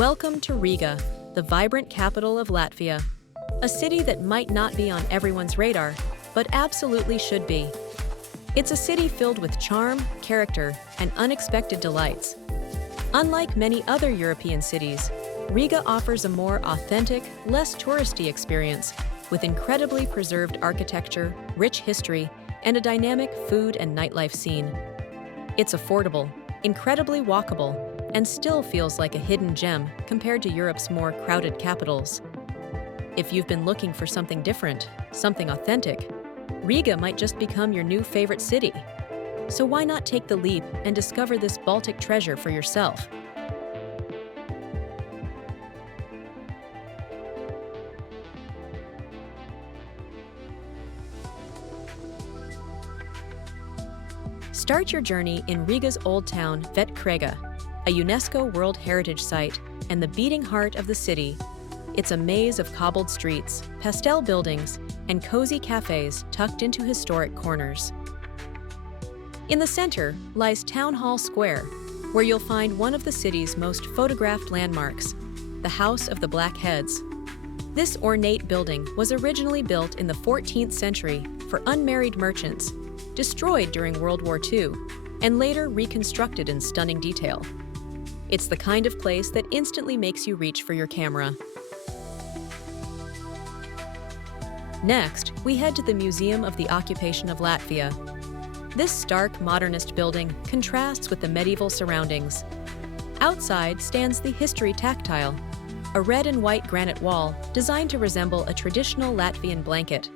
Welcome to Riga, the vibrant capital of Latvia. A city that might not be on everyone's radar, but absolutely should be. It's a city filled with charm, character, and unexpected delights. Unlike many other European cities, Riga offers a more authentic, less touristy experience with incredibly preserved architecture, rich history, and a dynamic food and nightlife scene. It's affordable, incredibly walkable, and still feels like a hidden gem compared to Europe's more crowded capitals. If you've been looking for something different, something authentic, Riga might just become your new favorite city. So why not take the leap and discover this Baltic treasure for yourself? Start your journey in Riga's old town, FREEPIK, a UNESCO World Heritage Site and the beating heart of the city. It's a maze of cobbled streets, pastel buildings, and cozy cafes tucked into historic corners. In the center lies Town Hall Square, where you'll find one of the city's most photographed landmarks, the House of the Black Heads. This ornate building was originally built in the 14th century for unmarried merchants, destroyed during World War II, and later reconstructed in stunning detail. It's the kind of place that instantly makes you reach for your camera. Next, we head to the Museum of the Occupation of Latvia. This stark modernist building contrasts with the medieval surroundings. Outside stands the History Tactile, a red and white granite wall designed to resemble a traditional Latvian blanket,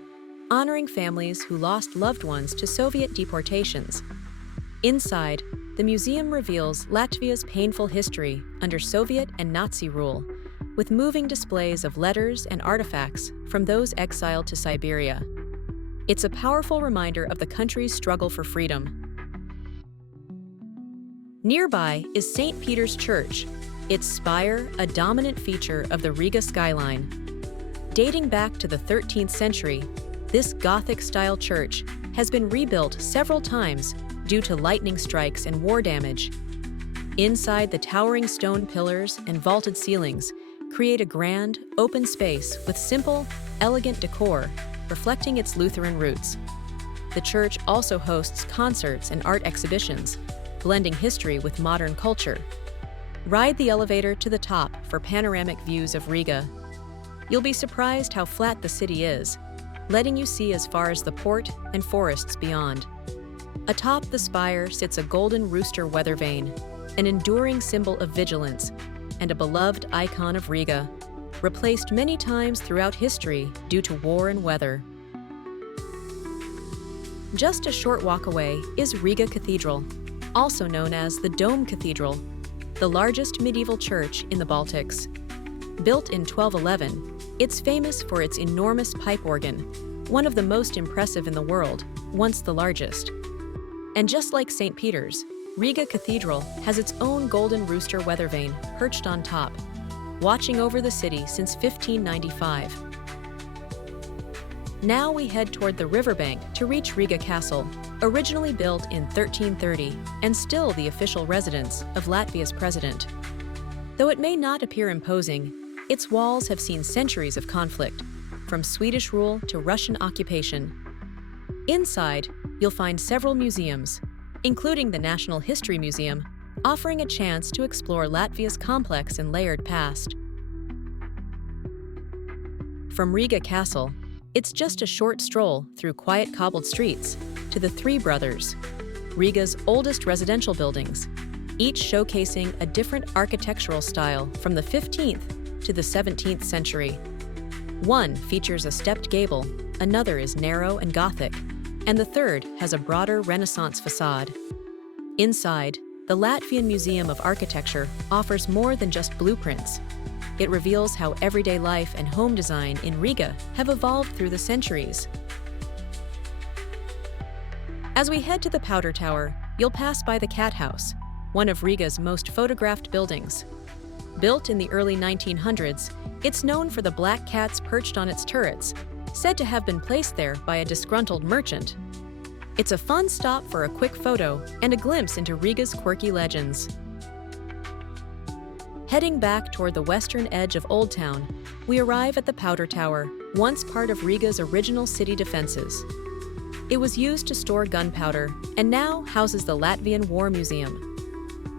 honoring families who lost loved ones to Soviet deportations. Inside, the museum reveals Latvia's painful history under Soviet and Nazi rule, with moving displays of letters and artifacts from those exiled to Siberia. It's a powerful reminder of the country's struggle for freedom. Nearby is St. Peter's Church, its spire a dominant feature of the Riga skyline. Dating back to the 13th century, this Gothic-style church has been rebuilt several times due to lightning strikes and war damage. Inside, the towering stone pillars and vaulted ceilings create a grand, open space with simple, elegant decor, reflecting its Lutheran roots. The church also hosts concerts and art exhibitions, blending history with modern culture. Ride the elevator to the top for panoramic views of Riga. You'll be surprised how flat the city is, letting you see as far as the port and forests beyond. Atop the spire sits a golden rooster weather vane, an enduring symbol of vigilance and a beloved icon of Riga, replaced many times throughout history due to war and weather. Just a short walk away is Riga Cathedral, also known as the Dome Cathedral, the largest medieval church in the Baltics. Built in 1211, it's famous for its enormous pipe organ, one of the most impressive in the world, once the largest. And just like St. Peter's, Riga Cathedral has its own golden rooster weather vane perched on top, watching over the city since 1595. Now we head toward the riverbank to reach Riga Castle, originally built in 1330 and still the official residence of Latvia's president. Though it may not appear imposing, its walls have seen centuries of conflict, from Swedish rule to Russian occupation. Inside, you'll find several museums, including the National History Museum, offering a chance to explore Latvia's complex and layered past. From Riga Castle, it's just a short stroll through quiet cobbled streets to the Three Brothers, Riga's oldest residential buildings, each showcasing a different architectural style from the 15th to the 17th century. One features a stepped gable, another is narrow and Gothic, and the third has a broader Renaissance facade. Inside, the Latvian Museum of Architecture offers more than just blueprints. It reveals how everyday life and home design in Riga have evolved through the centuries. As we head to the Powder Tower, you'll pass by the Cat House, one of Riga's most photographed buildings. Built in the early 1900s, it's known for the black cats perched on its turrets, said to have been placed there by a disgruntled merchant. It's a fun stop for a quick photo and a glimpse into Riga's quirky legends. Heading back toward the western edge of Old Town, we arrive at the Powder Tower, once part of Riga's original city defenses. It was used to store gunpowder and now houses the Latvian War Museum.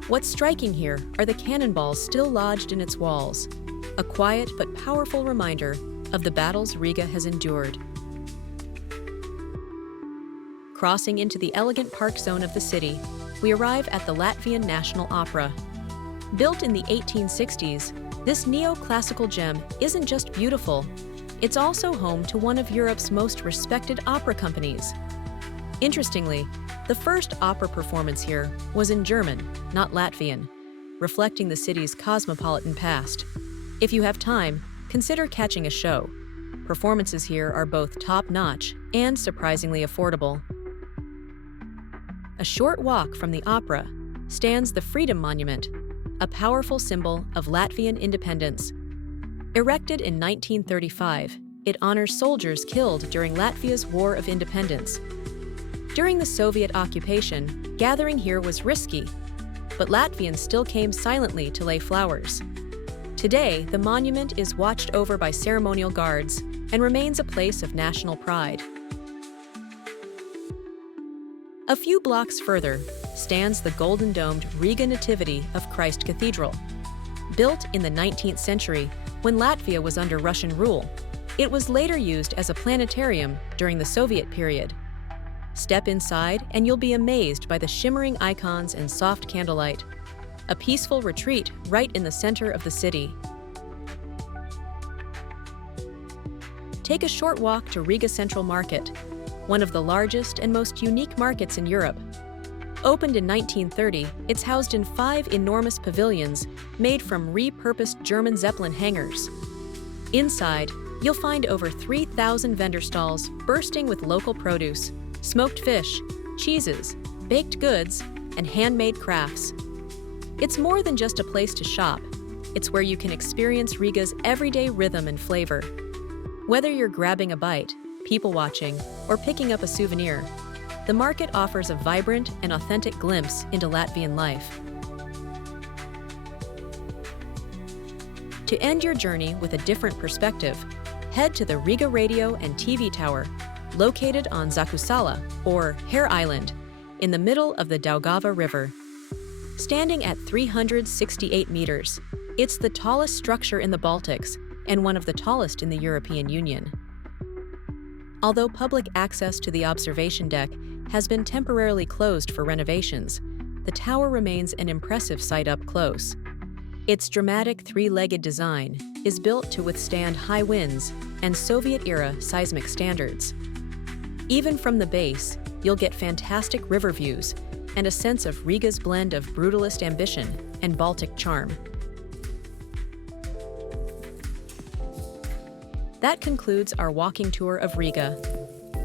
What's striking here are the cannonballs still lodged in its walls, a quiet but powerful reminder of the battles Riga has endured. Crossing into the elegant park zone of the city, we arrive at the Latvian National Opera. Built in the 1860s, this neoclassical gem isn't just beautiful, it's also home to one of Europe's most respected opera companies. Interestingly, the first opera performance here was in German, not Latvian, reflecting the city's cosmopolitan past. If you have time, consider catching a show. Performances here are both top-notch and surprisingly affordable. A short walk from the opera stands the Freedom Monument, a powerful symbol of Latvian independence. Erected in 1935, it honors soldiers killed during Latvia's War of Independence. During the Soviet occupation, gathering here was risky, but Latvians still came silently to lay flowers. Today, the monument is watched over by ceremonial guards and remains a place of national pride. A few blocks further stands the golden-domed Riga Nativity of Christ Cathedral. Built in the 19th century, when Latvia was under Russian rule, it was later used as a planetarium during the Soviet period. Step inside and you'll be amazed by the shimmering icons and soft candlelight. A peaceful retreat right in the center of the city. Take a short walk to Riga Central Market, one of the largest and most unique markets in Europe. Opened in 1930, it's housed in 5 enormous pavilions made from repurposed German Zeppelin hangars. Inside, you'll find over 3,000 vendor stalls bursting with local produce, smoked fish, cheeses, baked goods, and handmade crafts. It's more than just a place to shop. It's where you can experience Riga's everyday rhythm and flavor. Whether you're grabbing a bite, people watching, or picking up a souvenir, the market offers a vibrant and authentic glimpse into Latvian life. To end your journey with a different perspective, head to the Riga Radio and TV Tower, located on Zakusala, or Hare Island, in the middle of the Daugava River. Standing at 368 meters, it's the tallest structure in the Baltics and one of the tallest in the European Union. Although public access to the observation deck has been temporarily closed for renovations, the tower remains an impressive sight up close. Its dramatic 3-legged design is built to withstand high winds and Soviet-era seismic standards. Even from the base, you'll get fantastic river views and a sense of Riga's blend of brutalist ambition and Baltic charm. That concludes our walking tour of Riga.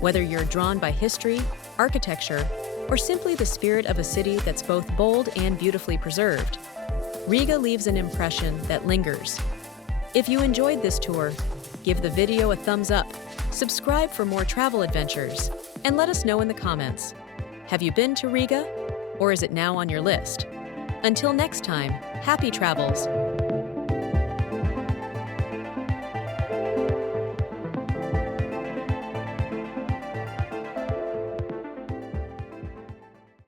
Whether you're drawn by history, architecture, or simply the spirit of a city that's both bold and beautifully preserved, Riga leaves an impression that lingers. If you enjoyed this tour, give the video a thumbs up, subscribe for more travel adventures, and let us know in the comments. Have you been to Riga? Or is it now on your list? Until next time, happy travels!